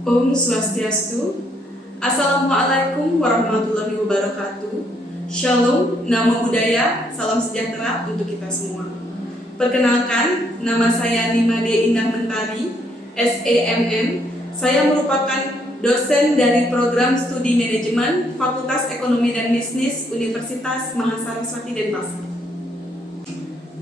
Om Swastiastu. Assalamualaikum warahmatullahi wabarakatuh. Shalom, Namo Buddhaya, salam sejahtera untuk kita semua. Perkenalkan, nama saya Nimade Indah Mentari, SEMN. Saya merupakan dosen dari program studi manajemen Fakultas Ekonomi dan Bisnis Universitas Mahasaraswati Denpasar.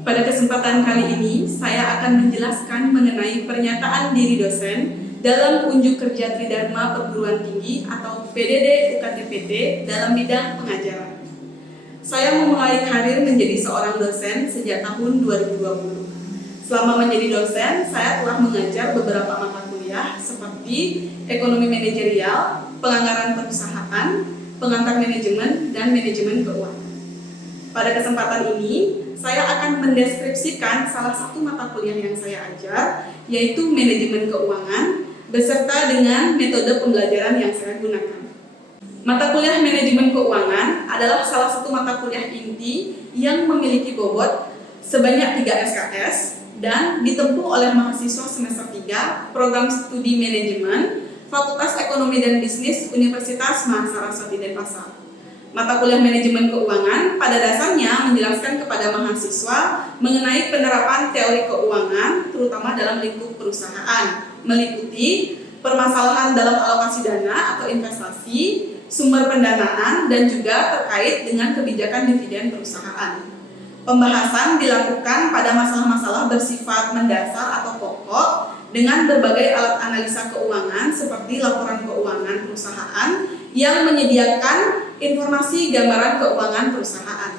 Pada kesempatan kali ini, saya akan menjelaskan mengenai pernyataan diri dosen dalam unjuk kerja Tridharma Perguruan Tinggi atau PDD UKT-PT dalam bidang pengajaran. Saya memulai karir menjadi seorang dosen sejak tahun 2020. Selama menjadi dosen, saya telah mengajar beberapa mata kuliah seperti ekonomi manajerial, penganggaran perusahaan, pengantar manajemen, dan manajemen keuangan. Pada kesempatan ini, saya akan mendeskripsikan salah satu mata kuliah yang saya ajar, yaitu manajemen keuangan, beserta dengan metode pembelajaran yang saya gunakan. Mata kuliah manajemen keuangan adalah salah satu mata kuliah inti yang memiliki bobot sebanyak 3 SKS dan ditempuh oleh mahasiswa semester 3 program studi manajemen Fakultas Ekonomi dan Bisnis Universitas Mahasaraswati Denpasar. Mata kuliah manajemen keuangan pada dasarnya menjelaskan kepada mahasiswa mengenai penerapan teori keuangan, terutama dalam lingkup perusahaan, meliputi permasalahan dalam alokasi dana atau investasi, sumber pendanaan, dan juga terkait dengan kebijakan dividen perusahaan. Pembahasan dilakukan pada masalah-masalah bersifat mendasar atau pokok dengan berbagai alat analisa keuangan seperti laporan keuangan perusahaan yang menyediakan informasi gambaran keuangan perusahaan.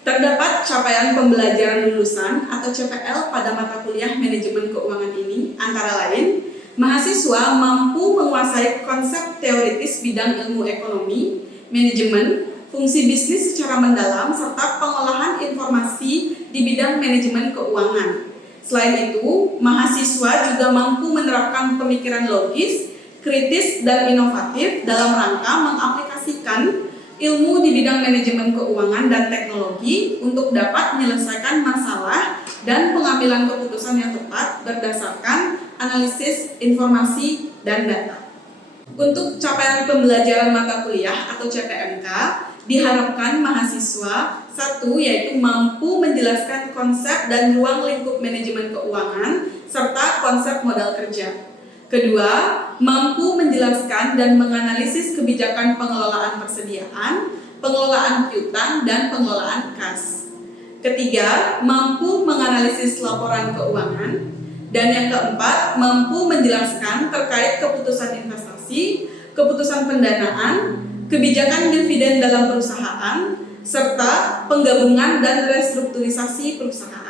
Terdapat capaian pembelajaran lulusan atau CPL pada mata kuliah manajemen keuangan ini, antara lain, mahasiswa mampu menguasai konsep teoritis bidang ilmu ekonomi, manajemen, fungsi bisnis secara mendalam, serta pengolahan informasi di bidang manajemen keuangan. Selain itu, mahasiswa juga mampu menerapkan pemikiran logis, kritis, dan inovatif dalam rangka mengaplikasikan ilmu di bidang manajemen keuangan dan teknologi untuk dapat menyelesaikan masalah dan pengambilan keputusan yang tepat berdasarkan analisis informasi dan data. Untuk capaian pembelajaran mata kuliah atau CPMK, diharapkan mahasiswa satu yaitu mampu menjelaskan konsep dan ruang lingkup manajemen keuangan serta konsep modal kerja. Kedua, mampu menjelaskan dan menganalisis kebijakan pengelolaan persediaan, pengelolaan piutang, dan pengelolaan kas. Ketiga, mampu menganalisis laporan keuangan. Dan yang keempat, mampu menjelaskan terkait keputusan investasi, keputusan pendanaan, kebijakan dividen dalam perusahaan, serta penggabungan dan restrukturisasi perusahaan.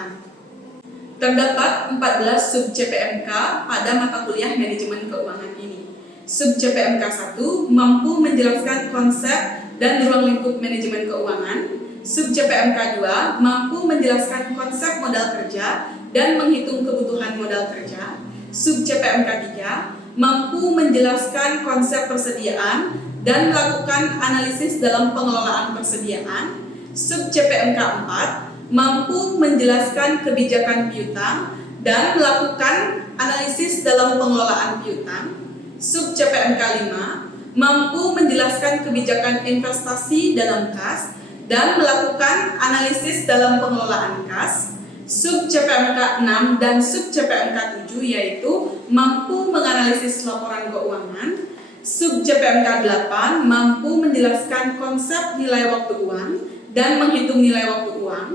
Terdapat 14 sub CPMK pada mata kuliah manajemen keuangan ini. Sub CPMK 1 mampu menjelaskan konsep dan ruang lingkup manajemen keuangan. Sub CPMK 2 mampu menjelaskan konsep modal kerja dan menghitung kebutuhan modal kerja. Sub CPMK 3 mampu menjelaskan konsep persediaan dan melakukan analisis dalam pengelolaan persediaan. Sub CPMK 4 mampu menjelaskan kebijakan piutang dan melakukan analisis dalam pengelolaan piutang. Sub CPMK 5 mampu menjelaskan kebijakan investasi dalam kas dan melakukan analisis dalam pengelolaan kas. Sub CPMK 6 dan sub CPMK 7 yaitu mampu menganalisis laporan keuangan. Sub CPMK 8 mampu menjelaskan konsep nilai waktu uang dan menghitung nilai waktu uang.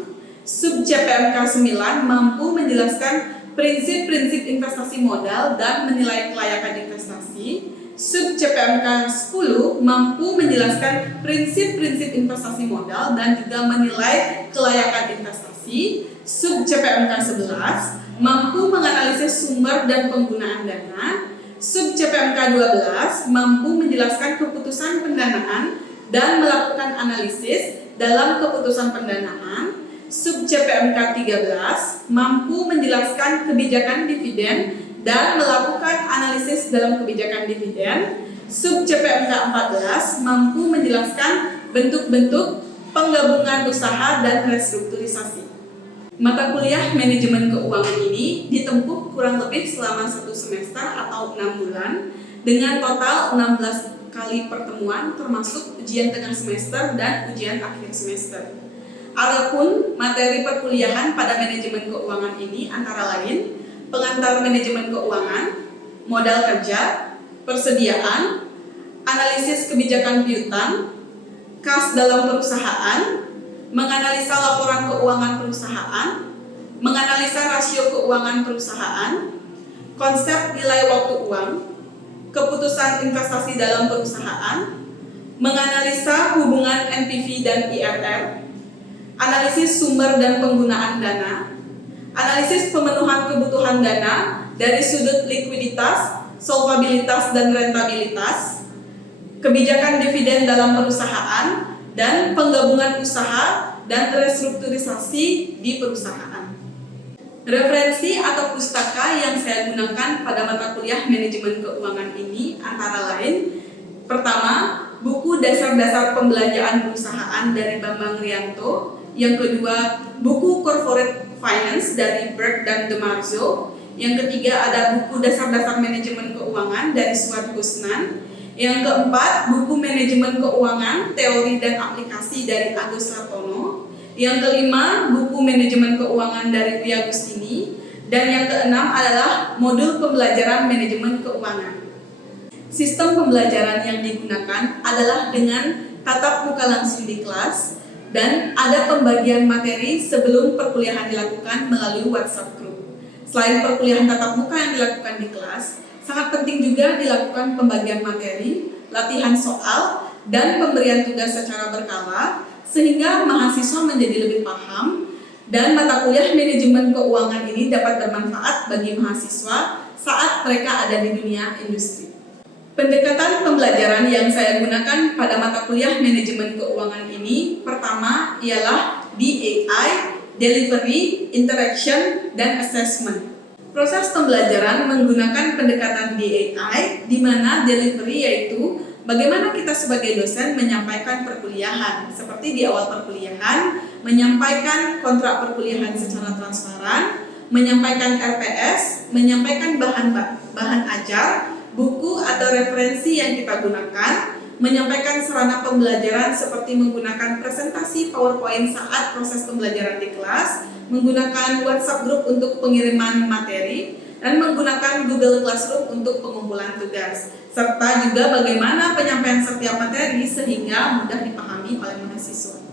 Sub CPMK 9 mampu menjelaskan prinsip-prinsip investasi modal dan menilai kelayakan investasi. Sub CPMK 10 mampu menjelaskan prinsip-prinsip investasi modal dan juga menilai kelayakan investasi. Sub CPMK 11 mampu menganalisis sumber dan penggunaan dana. Sub CPMK 12 mampu menjelaskan keputusan pendanaan dan melakukan analisis dalam keputusan pendanaan. Sub CPMK 13 mampu menjelaskan kebijakan dividen dan melakukan analisis dalam kebijakan dividen. Sub CPMK 14 mampu menjelaskan bentuk-bentuk penggabungan usaha dan restrukturisasi. Mata kuliah manajemen keuangan ini ditempuh kurang lebih selama 1 semester atau 6 bulan dengan total 16 kali pertemuan termasuk ujian tengah semester dan ujian akhir semester. Adapun materi perkuliahan pada manajemen keuangan ini antara lain pengantar manajemen keuangan, modal kerja, persediaan, analisis kebijakan piutang, kas dalam perusahaan, menganalisa laporan keuangan perusahaan, menganalisa rasio keuangan perusahaan, konsep nilai waktu uang, keputusan investasi dalam perusahaan, menganalisa hubungan NPV dan IRR, analisis sumber dan penggunaan dana, analisis pemenuhan kebutuhan dana dari sudut likuiditas, solvabilitas dan rentabilitas, kebijakan dividen dalam perusahaan, dan penggabungan usaha dan restrukturisasi di perusahaan. Referensi atau pustaka yang saya gunakan pada mata kuliah manajemen keuangan ini antara lain: pertama, buku dasar-dasar pembelanjaan perusahaan dari Bambang Rianto. Yang kedua, buku Corporate Finance dari Berg dan DeMarzo. Yang ketiga, ada buku dasar-dasar manajemen keuangan dari Suat Kusnan. Yang keempat, buku manajemen keuangan, teori dan aplikasi dari Agus Sartono. Yang kelima, buku manajemen keuangan dari Wi Agustini. Dan yang keenam adalah modul pembelajaran manajemen keuangan. Sistem pembelajaran yang digunakan adalah dengan tatap muka langsung di kelas dan ada pembagian materi sebelum perkuliahan dilakukan melalui WhatsApp group. Selain perkuliahan tatap muka yang dilakukan di kelas, sangat penting juga dilakukan pembagian materi, latihan soal, dan pemberian tugas secara berkala sehingga mahasiswa menjadi lebih paham dan mata kuliah manajemen keuangan ini dapat bermanfaat bagi mahasiswa saat mereka ada di dunia industri. Pendekatan pembelajaran yang saya gunakan pada mata kuliah manajemen keuangan ini pertama ialah DAI, Delivery, Interaction, dan Assessment. Proses pembelajaran menggunakan pendekatan DAI, di mana delivery yaitu bagaimana kita sebagai dosen menyampaikan perkuliahan. Seperti di awal perkuliahan, menyampaikan kontrak perkuliahan secara transparan, menyampaikan RPS, menyampaikan bahan ajar, buku atau referensi yang kita gunakan, menyampaikan sarana pembelajaran seperti menggunakan presentasi PowerPoint saat proses pembelajaran di kelas, menggunakan WhatsApp group untuk pengiriman materi, dan menggunakan Google Classroom untuk pengumpulan tugas, serta juga bagaimana penyampaian setiap materi sehingga mudah dipahami oleh mahasiswa.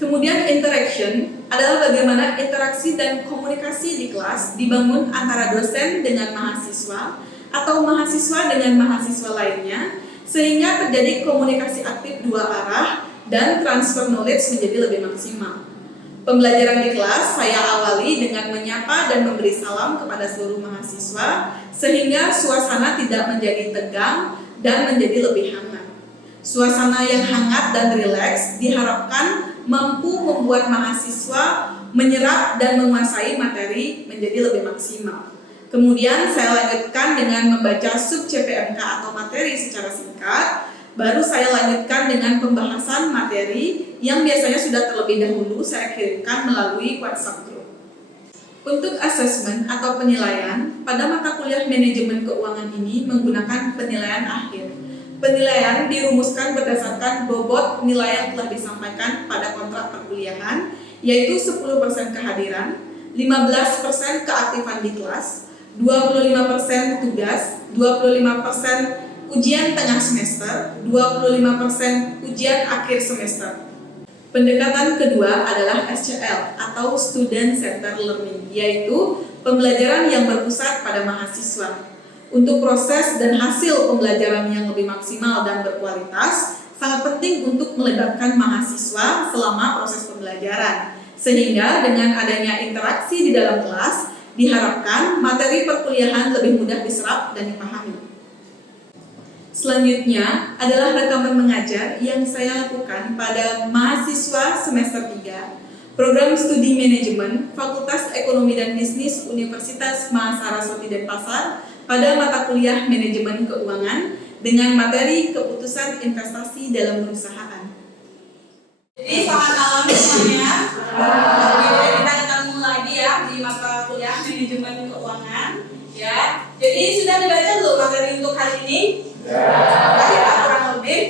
Kemudian interaction adalah bagaimana interaksi dan komunikasi di kelas dibangun antara dosen dengan mahasiswa atau mahasiswa dengan mahasiswa lainnya, sehingga terjadi komunikasi aktif dua arah dan transfer knowledge menjadi lebih maksimal. Pembelajaran di kelas saya awali dengan menyapa dan memberi salam kepada seluruh mahasiswa, sehingga suasana tidak menjadi tegang dan menjadi lebih hangat. Suasana yang hangat dan rileks diharapkan mampu membuat mahasiswa menyerap dan menguasai materi menjadi lebih maksimal. Kemudian saya lanjutkan dengan membaca sub CPMK atau materi secara singkat. Baru saya lanjutkan dengan pembahasan materi yang biasanya sudah terlebih dahulu saya kirimkan melalui WhatsApp group. Untuk asesmen atau penilaian, pada mata kuliah manajemen keuangan ini menggunakan penilaian akhir. Penilaian dirumuskan berdasarkan bobot nilai yang telah disampaikan pada kontrak perkuliahan, yaitu 10% kehadiran, 15% keaktifan di kelas, 25% tugas, 25% ujian tengah semester, 25% ujian akhir semester. Pendekatan kedua adalah SCL atau Student Centered Learning, yaitu pembelajaran yang berpusat pada mahasiswa. Untuk proses dan hasil pembelajaran yang lebih maksimal dan berkualitas, sangat penting untuk melibatkan mahasiswa selama proses pembelajaran. Sehingga dengan adanya interaksi di dalam kelas, diharapkan materi perkuliahan lebih mudah diserap dan dipahami. Selanjutnya adalah rekaman mengajar yang saya lakukan pada mahasiswa semester 3 Program Studi Manajemen Fakultas Ekonomi dan Bisnis Universitas Mahasaraswati Denpasar pada mata kuliah Manajemen Keuangan dengan materi keputusan investasi dalam perusahaan. Jadi selamat malam semuanya. Kita ketemu lagi ya di mata kuliah manajemen keuangan ya. Jadi sudah dibaca belum materi untuk hari ini? Ya, kurang lebih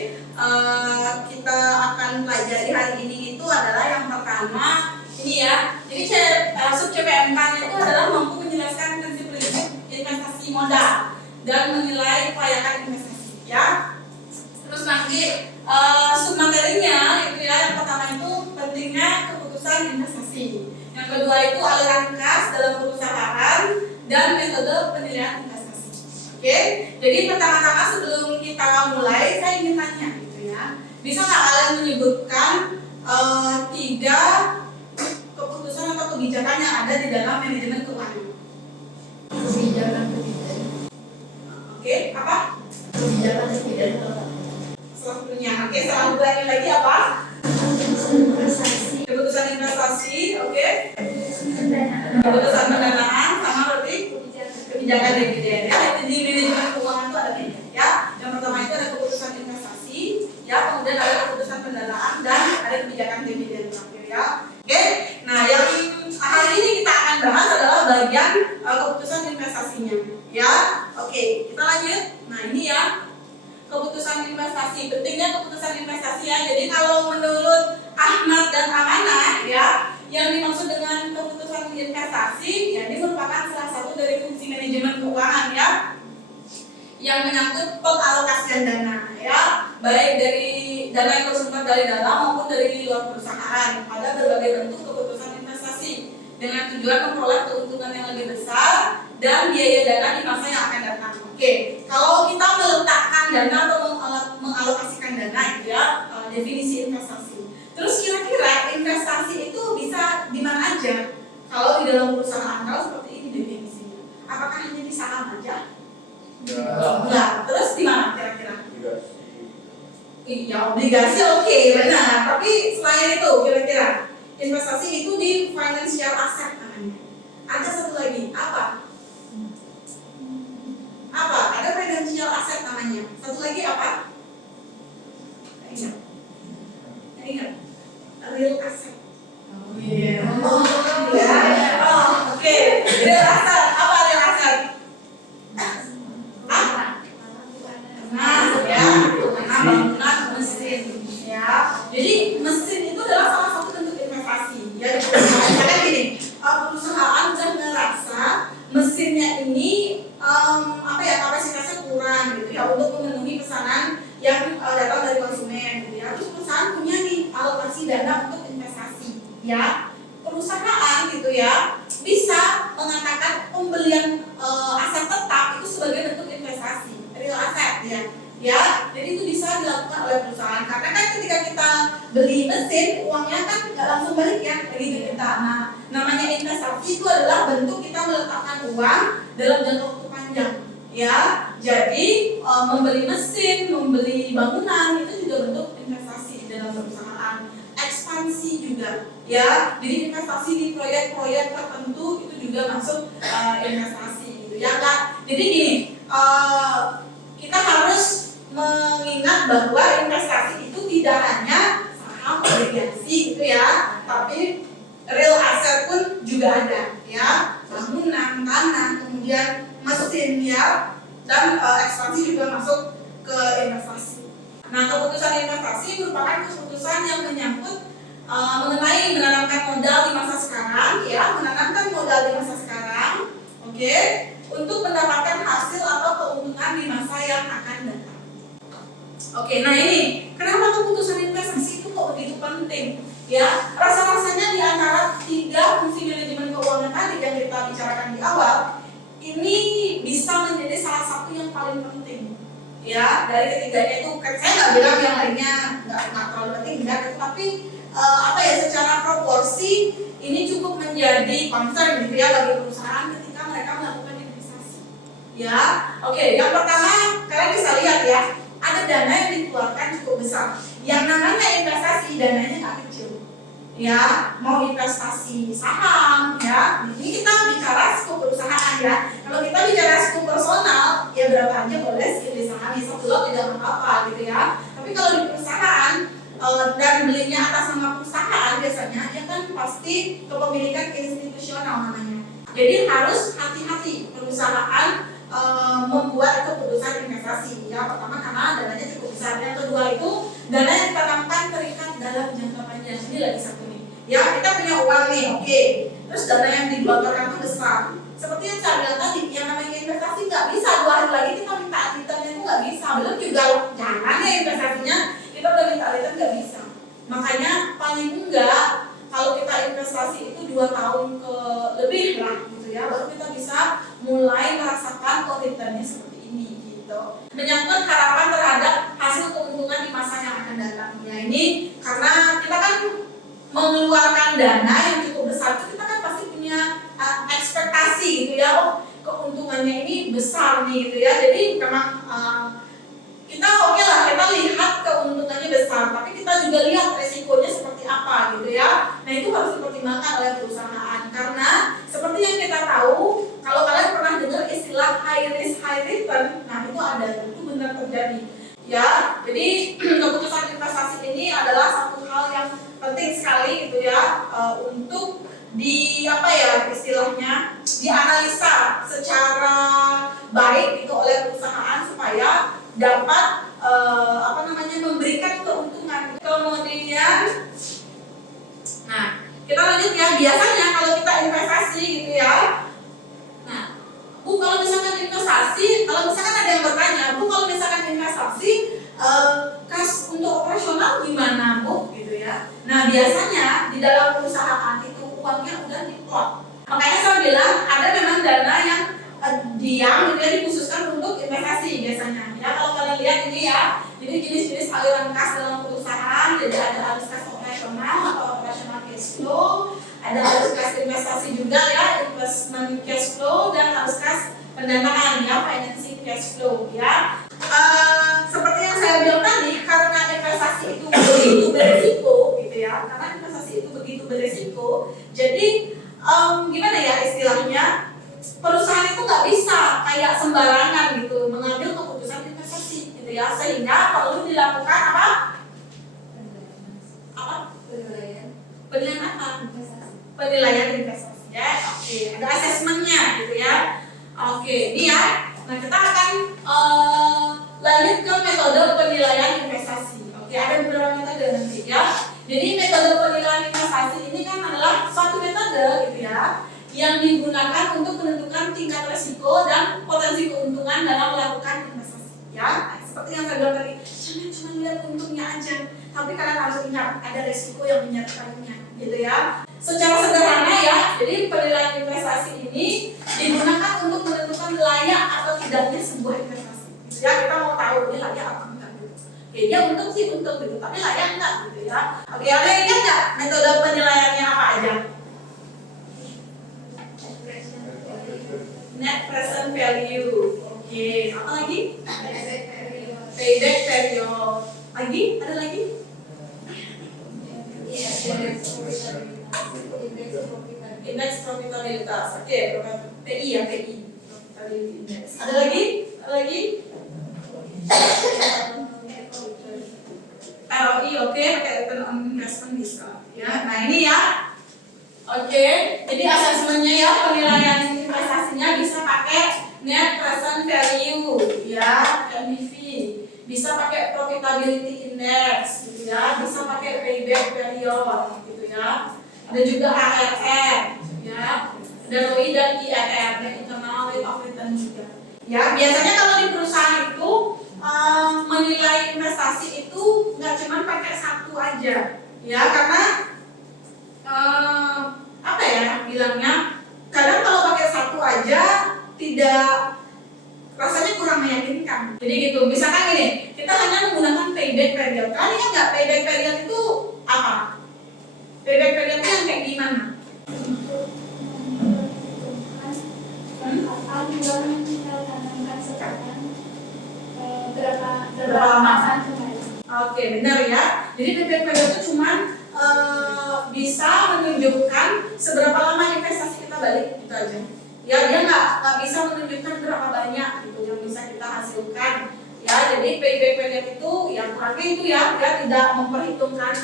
kita akan pelajari hari ini itu adalah yang pertama ini ya. Jadi sub CPMK-nya itu adalah mampu menjelaskan prinsip-prinsip investasi modal dan menilai kelayakan investasi ya. Terus nanti sub materinya itu ya, yang pertama itu pentingnya keputusan investasi. Yang kedua itu aliran kas dalam perusahaan dan metode penilaian investasi. Oke, jadi pertama-tama sebelum kita mulai saya ingin tanya gitu ya, bisa nggak kalian menyebutkan 3 keputusan atau kebijakan yang ada di dalam manajemen keuangan? Kebijakan dividen. Oke, apa? Kebijakan dividen. Salah satunya. Oke, salah satunya lagi apa? Investasi. Keputusan investasi, oke. Pendanaan. Keputusan pendanaan sama berarti kebijakan dividen. Ya, di manajemen keuangan itu ada 3 ya. Yang pertama itu ada keputusan investasi, ya, kemudian ada keputusan pendanaan dan ada kebijakan dividen terakhir ya. Oke. Nah, yang hari ini kita akan bahas adalah bagian keputusan investasinya, ya. Oke, kita lanjut. Nah, ini ya. Keputusan investasi, pentingnya keputusan investasi ya. Jadi kalau menurut Ahmad dan Amanah ya, yang dimaksud dengan keputusan investasi ya, ini merupakan salah satu dari fungsi manajemen keuangan ya, yang menyangkut pengalokasian dana ya, baik dari dana yang bersumber dari dalam maupun dari luar perusahaan pada berbagai bentuk keputusan investasi dengan tujuan memperoleh keuntungan yang lebih besar dan biaya dana di masa yang akan datang. Oke, kalau kita meletakkan dana atau mengalokasikan dana itu ya, definisi investasi. Terus kira-kira investasi itu bisa di mana aja? Kalau di dalam perusahaan, kalau seperti ini definisinya. Apakah hanya di saham aja? Enggak. Terus di mana kira-kira? Iya, obligasi oke, benar. Tapi selain itu kira-kira investasi itu di financial asset namanya. Ada satu lagi, apa? Apa? Ada financial asset namanya. Satu lagi apa? Ingat. Ingat. Real asset. Oh iya. Oh ya. Oh, oke. Real asset. Apa real asset? Apa? Nah, ya. Bangunan, mesin. Ya. Jadi mesin itu adalah salah satu bentuk investasi. Ya, misalkan gini, perusahaan sudah ngerasa mesinnya ini kapasitasnya kurang gitu ya untuk memenuhi pesanan yang datang dari konsumen gitu ya. Terus perusahaan punya nih alokasi dana untuk investasi ya. Perusahaan gitu ya bisa mengatakan pembelian aset tetap itu sebagai bentuk investasi, real asset ya. Ya, jadi itu bisa dilakukan oleh perusahaan karena kan ketika kita beli mesin uangnya kan nggak langsung balik ya lagi ke kita. Nah, namanya investasi itu adalah bentuk kita meletakkan uang dalam jangka waktu panjang. Ya, jadi membeli mesin, membeli bangunan itu juga bentuk investasi di dalam perusahaan. Ekspansi juga, ya. Jadi investasi di proyek-proyek tertentu itu juga masuk investasi, gitu ya Kak. Jadi gini, kita harus mengingat bahwa investasi itu tidak hanya saham, obligasi, gitu ya, tapi real asset pun juga ada, ya. Bangunan, tanah, kemudian mesin ya, dan ekspansi juga masuk ke investasi. Nah, keputusan investasi merupakan keputusan yang menyangkut mengenai menanamkan modal di masa sekarang ya, menanamkan modal di masa sekarang, oke, untuk mendapatkan hasil atau keuntungan di masa yang akan datang. Oke, nah ini kenapa keputusan investasi itu kok begitu penting? Ya, rasa-rasanya di antara 3 fungsi manajemen keuangan tadi yang kita bicarakan di awal, ini bisa menjadi salah satu yang paling penting. Ya, dari ketiganya itu, saya nggak bilang yang lainnya nggak terlalu penting, enggak, tapi secara proporsi ini cukup menjadi concern gitu ya bagi perusahaan ketika mereka melakukan investasi. Ya, oke, yang pertama kalian bisa lihat ya, ada dana yang dikeluarkan cukup besar. Yang namanya investasi dananya nggak kecil. Ya, mau investasi saham ya. Ini kita bicara skup perusahaan ya. Kalau kita bicara skup personal, ya berapa aja boleh sih di saham, bisa belum tidak apa-apa gitu ya. Tapi kalau di perusahaan dan belinya atas nama perusahaan biasanya ya kan pasti kepemilikan institusional namanya. Jadi harus hati-hati perusahaan membuat keputusan investasi. Ya, pertama karena dananya cukup besar. Yang kedua itu dana yang ditanamkan terikat dalam jangka panjang. Ini lagi satu nih. Ya, kita punya uang nih, oke. Terus dana yang digelontorkan itu besar. Seperti yang saya bilang tadi, yang namanya investasi nggak bisa 2 hari lagi kita minta return itu nggak bisa. Belum juga jangan ya investasinya kita udah minta return nggak bisa. Makanya paling enggak kalau kita investasi itu 2 tahun ke lebih lah gitu ya, baru kita bisa mulai merasakan returnnya seperti ini gitu. Menyangkut harapan terhadap hasil keuntungan di masa yang akan datang. Ya ini karena kita kan mengeluarkan dana yang cukup besar itu kita kan pasti punya ekspektasi gitu ya, oh keuntungannya ini besar nih gitu ya. Jadi memang kita oke lah, kita lihat keuntungannya besar, tapi kita juga lihat resikonya seperti apa gitu ya. Nah itu harus dipertimbangkan oleh perusahaan karena seperti yang kita tahu, kalau kalian pernah dengar istilah high risk high return, nah itu ada, itu benar terjadi ya. Jadi keputusan investasi ini adalah satu hal yang penting sekali gitu ya, untuk di apa ya istilahnya dianalisa secara baik itu oleh perusahaan supaya dapat memberikan keuntungan. Kemudian nah kita lanjut ya, biasanya kalau kita investasi gitu ya, nah Bu kalau misalkan investasi, kalau misalkan ada yang bertanya, Bu kalau misalkan investasi kas untuk operasional gimana Bu gitu ya. Nah biasanya di dalam perusahaan itu uangnya udah diplot. Makanya saya bilang ada memang dana yang diam gitu ya, dikhususkan untuk investasi biasanya ya. Kalau kalian lihat ini ya, jadi jenis-jenis aliran kas dalam perusahaan, jadi ada arus kas operasional atau operasional cash flow, ada arus kas investasi juga ya, investment cash flow, dan arus kas pendanaan ya, financing cash flow ya. Seperti yang saya bilang tadi, karena investasi itu begitu berisiko gitu ya, karena investasi itu begitu berisiko, jadi gimana ya istilahnya, perusahaan itu nggak bisa kayak sembarangan gitu mengambil keputusan investasi gitu ya, sehingga perlu dilakukan apa? Penilaian apa? Penilaian investasi ya. Oke, ada asesmennya gitu ya. Oke, ini ya. Nah kita akan lanjut ke metode penilaian investasi. Oke, ada beberapa metode nanti ya. Jadi metode penilaian investasi ini kan adalah suatu metode gitu ya, yang digunakan untuk menentukan tingkat risiko dan potensi keuntungan dalam melakukan investasi ya. Seperti yang saya bilang tadi, jangan cuma lihat untungnya aja, tapi kalian harus ingat ada risiko yang menyertainya gitu ya. Secara sederhana ya, jadi penilaian investasi ini digunakan untuk menentukan layak atau tidaknya sebuah investasi gitu ya. Kita mau tahu ini layak apa enggak gitu. Oke, dia untung sih untung gitu, tapi layak enggak gitu ya. Oke, ada yang ingat enggak metode penilaiannya apa aja? Net present value. Oke, apa lagi? Payback period. Lagi? Ada lagi? Indeks profitabilitas. Oke, PI ya, PI. Profitability index. Ada lagi? Ada lagi? ROI, oke, pakai return on investment bisa. Ya, nah ini ya. Oke, jadi asesmennya ya, penilaian investasinya bisa pakai net present value ya, NPV, bisa pakai profitability index gitu ya, bisa pakai payback period gitu ya, ada juga ARR ya, ada ROI dan IRR, dan internal rate of return juga ya. Biasanya kalau di perusahaan itu menilai investasi itu nggak cuma pakai satu aja ya, karena apa ya bilangnya, kadang kalau pakai satu aja tidak, rasanya kurang meyakinkan. Jadi gitu, misalkan gini, kita hanya menggunakan payback period. Kalian ingat nggak payback period itu apa? Payback period itu yang kayak gimana? Kapan uang kita tanamkan sekarang, berapa lama? kembali. Oke, benar ya. Jadi payback period itu cuman bisa menunjukkan seberapa lama investasi kita balik, gitu aja. Ya, dia nggak bisa menunjukkan berapa banyak gitu yang bisa kita hasilkan. Ya, jadi payback period itu yang kurangnya itu ya, dia tidak memperhitungkan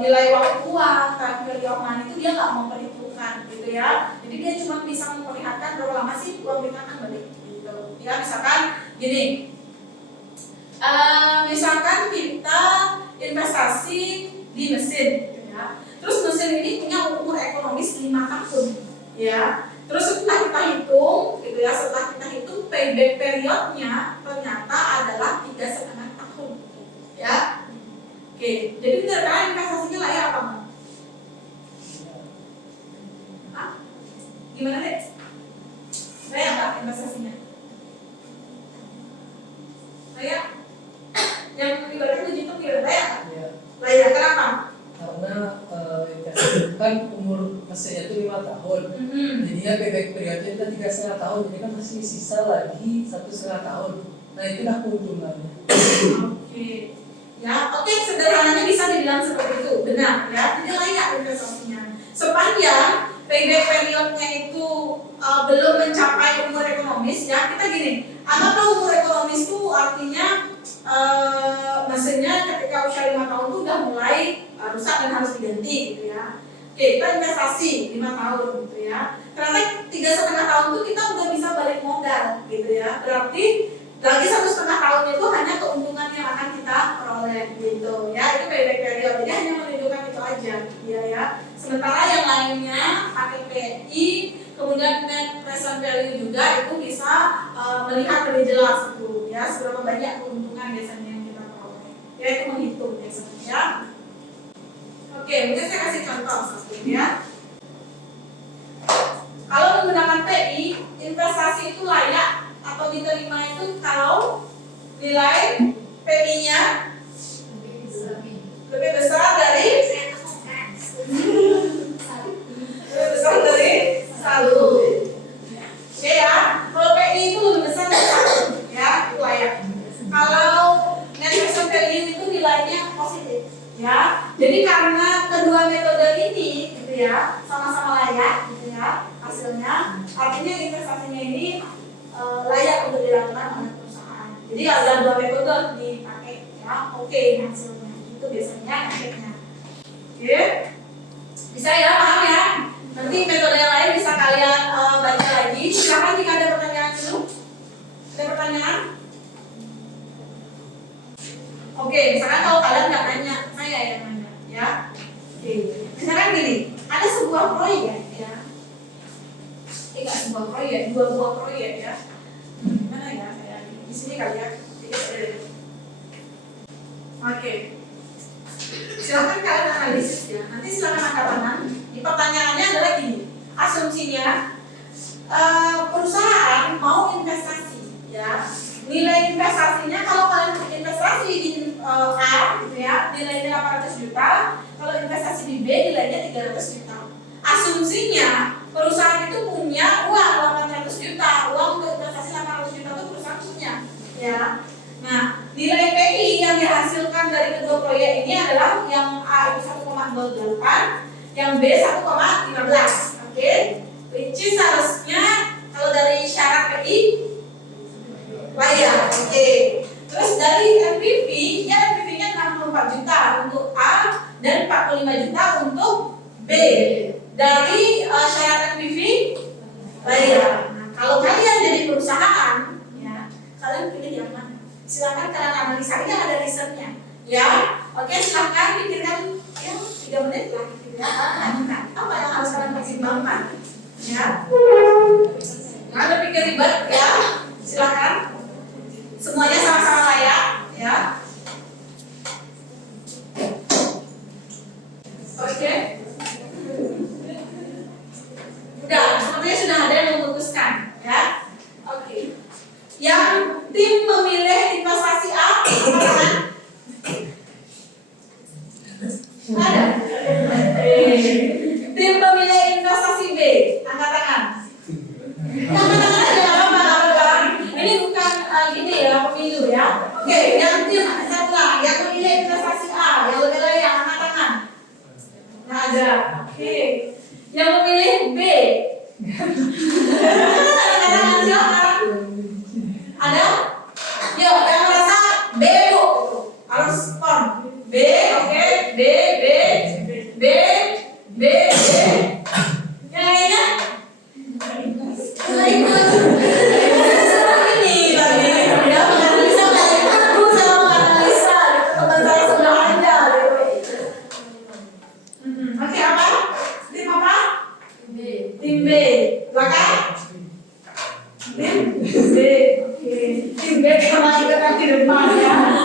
nilai waktu uang, time value of money itu dia nggak memperhitungkan gitu ya. Jadi dia cuma bisa memperlihatkan berapa lama sih uang kita akan balik gitu. Ya misalkan gini, misalkan kita investasi di mesin gitu ya. Terus mesin ini punya umur ekonomis 5 tahun ya. Terus setelah kita hitung gitu ya, setelah kita hitung payback periodnya ternyata adalah 3,5 tahun ya. Oke, jadi kira-kira investasinya layak apa enggak? Hah? Gimana deh? Layak nggak investasinya? Layak? Yang ibaratnya dihitung kira layak nggak? Ya, Layak, kenapa? karena investasi kan umur mesinnya itu 5 tahun. Jadinya payback periodnya itu 3,5 tahun. Jadi kan masih sisa lagi 1,5 tahun. Nah itulah keuntungannya. Oke. Ya, oke, sederhananya bisa dibilang seperti itu, benar ya. Jadi layak investasinya. Sepanjang payback periodnya itu belum mencapai umur ekonomis ya. Kita gini, anggaplah umur ekonomis itu artinya mesinnya ketika usia 5 tahun itu udah mulai rusak dan harus diganti gitu ya. Oke, kita investasi 5 tahun gitu ya. Ternyata 3,5 tahun itu kita udah bisa balik modal gitu ya. Berarti lagi 1,5 tahun itu hanya keuntungan yang akan kita peroleh gitu ya. Itu payback period, jadi hanya menunjukkan itu aja ya. Sementara yang lainnya pakai PI, kemudian net present value juga itu bisa melihat lebih jelas itu ya, seberapa banyak keuntungan biasanya yang kita peroleh. Ya itu menghitung biasanya ya. Oke, mungkin saya kasih contoh satu ya. Kalau menggunakan PI, investasi itu layak atau diterima itu kalau nilai PI-nya lebih besar dari 1. Oke ya, kalau PI itu lebih besar dari 1 ya, itu layak. Kalau net present value itu nilainya positif ya. Jadi karena kedua metode ini gitu ya, sama-sama layak gitu ya hasilnya, artinya investasinya ini layak untuk dilakukan oleh perusahaan. Jadi ada 2 metode dipakai ya. Oke, hasilnya itu biasanya efeknya. Oke, bisa ya, paham ya? Nanti metode yang lain bisa kalian baca lagi. Silakan jika ada pertanyaan dulu. Ada pertanyaan? Oke, misalkan kalau kalian nggak nanya, saya yang nanya ya. Oke, misalkan gini, ada sebuah proyek ya. Enggak sebuah proyek, 2 buah proyek ya. Gimana ya? Kayak di sini kali ya. Oke. Silakan kalian analisis ya. Nanti silakan angkat tangan. Di pertanyaannya adalah gini. Asumsinya perusahaan mau investasi ya. Nilai investasinya kalau kalian investasi di A gitu ya, nilainya 800 juta. Kalau investasi di B nilainya 300 juta. Asumsinya perusahaan itu punya uang 800 juta, uang untuk investasi 800 juta itu perusahaan punya ya. Nah, nilai PI yang dihasilkan dari kedua proyek ini adalah yang A itu 1,08, yang B 1,15. Oke, which is harusnya kalau dari syarat PI layak. Oke. Terus dari NPV, ya NPV-nya 64 juta untuk A dan 45 juta untuk B. Dari syarat NPV layak. Nah, kalau kalian jadi perusahaan, ya kalian pilih yang mana? Silakan kalian analisa, ini ada risetnya, ya. Oke, silakan pikirkan ya 3 menit lah, gitu ya. Apa yang harus kalian pertimbangkan, ya? Nggak ada pikir ribet, ya. Silakan. Semuanya sama-sama layak, ya. Oke. Udah, sepertinya sudah ada yang memutuskan, ya. Oke. Yang tim memilih investasi A, apa tangan? Ada. Tim memilih investasi B, angkat tangan. Angkat tangan aja, nggak apa-apa. Ini bukan gini ya, pemilu ya. Oke, yang tim saya ulang, yang memilih investasi A, yang lebih layak, angkat tangan. Nggak ada. Oke. Yang memilih B. Dua kan? B. Oke. Tim B sama kita di depan ya.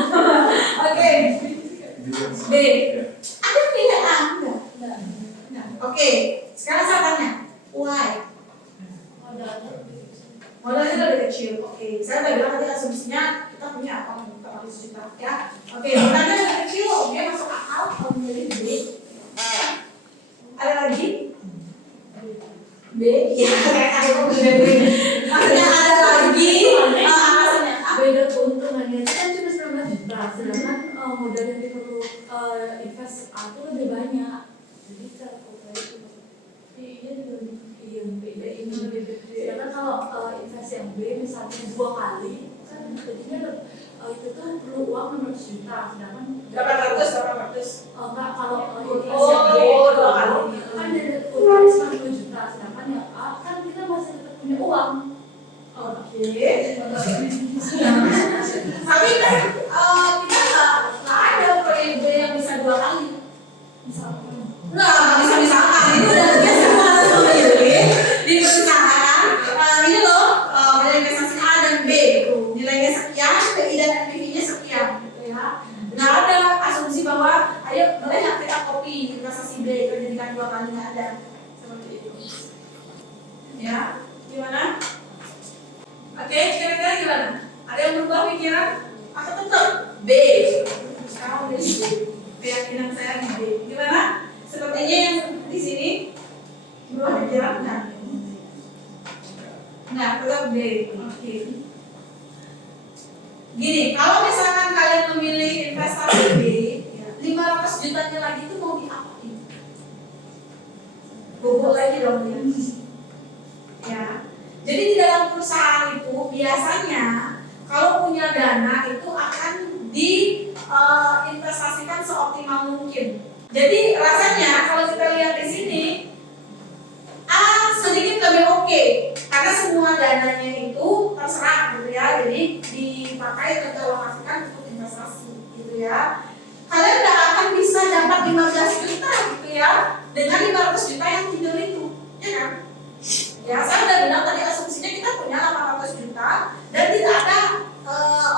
Oke. B. Ada pilih A enggak? Enggak. Oke. Sekarang saya tanya. Why? Modalnya lebih kecil. Oke. Saya udah bilang tadi asumsinya kita punya apa? 400 juta ya. Oke. Modalnya lebih kecil. Oke. Masuk akal kalau memilih B. Ada lagi? B. Ya. Saya tahu B. Maksudnya ada lagi. Alasannya apa? Beda keuntungannya itu kan cuma 19 juta, sedangkan modal yang perlu invest A itu lebih banyak. Jadi cara itu iya yang beda ini lebih gede. Sedangkan kalau invest yang B misalnya 2 kali kan jadinya itu tuh perlu uang 600 juta, sedangkan 800. enggak kalau invest yang B 2 kali kan dari uang 50 juta, sedangkan yang A kan kita masih tetap punya uang. Oke. Tapi kan kita nggak ada periode yang bisa 2 kali. Nggak bisa misalkan itu udah biasa harus memilih di perusahaan. Ini loh nilai investasi A dan B gitu. Nilainya sekian, PI dan NPV-nya sekian gitu ya. Nggak ada asumsi bahwa ayo boleh nggak kita copy investasi B itu jadikan 2 kali, nggak ada seperti itu. Ya, gimana? Oke, kira-kira gimana? Ada yang berubah pikiran? Atau tetap B? Sekarang udah B. Keyakinan saya di B. Gimana? Sepertinya yang di sini berubah pikiran enggak? Enggak, tetap B. Oke. Gini, kalau misalkan kalian memilih investasi B, ya, 500 jutanya lagi itu mau diapain? Bobol lagi dong ya. Ya. Jadi di dalam perusahaan itu biasanya kalau punya dana itu akan diinvestasikan seoptimal mungkin. Jadi rasanya kalau kita lihat di sini A sedikit lebih oke karena semua dananya itu terserah gitu ya. Jadi dipakai atau dialokasikan untuk investasi gitu ya. Kalian nggak akan bisa dapat 15 juta gitu ya dengan 500 juta yang tidur itu, ya kan? Ya, saya udah bilang tadi asumsinya kita punya 800 juta dan tidak ada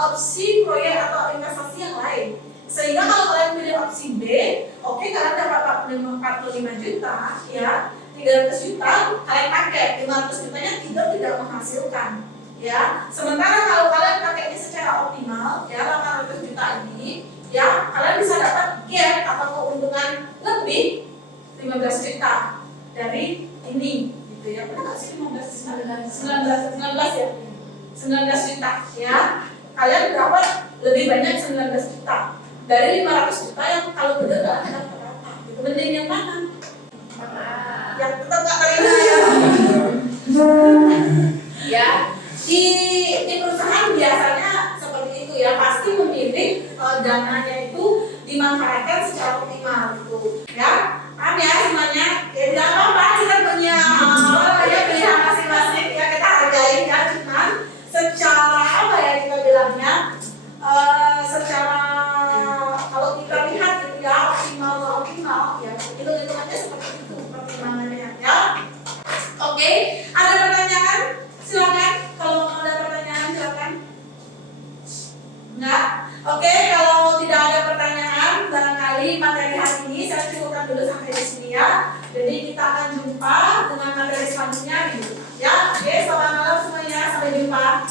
opsi proyek atau investasi yang lain. Sehingga kalau kalian pilih opsi B, oke, kalian dapat 45 juta, ya, 300 juta kalian pakai, 500 jutanya tidak menghasilkan, ya. Sementara kalau kalian pakai ini secara optimal, ya, 800 juta ini, ya, kalian bisa dapat gap atau keuntungan lebih 15 juta dari ini. Ya, benar nggak sih 19 ya? 19 juta ya. Kalian dapat lebih banyak 19 juta dari 500 juta yang kalau benar nggak ada apa-apa. Mending yang mana? Yang tetap nggak terima ya. Ya, di perusahaan biasanya seperti itu ya, pasti memilih dananya itu dimanfaatkan secara optimal gitu ya. Paham ya semuanya? Ya tidak apa-apa, kita punya pilihan masing-masing ya, kita hargai ya, cuman secara apa ya kita bilangnya, secara kalau kita lihat gitu ya, optimal ya, hitung-hitungannya seperti itu pertimbangannya ya. Oke, ada pertanyaan? Silakan, kalau ada pertanyaan silakan. Enggak? Oke, kalau tidak ada pertanyaan, barangkali materi hari ini saya cukupkan dulu sampai di sini ya. Jadi kita akan jumpa dengan materi selanjutnya gitu. Ya, oke, selamat malam semuanya, sampai jumpa.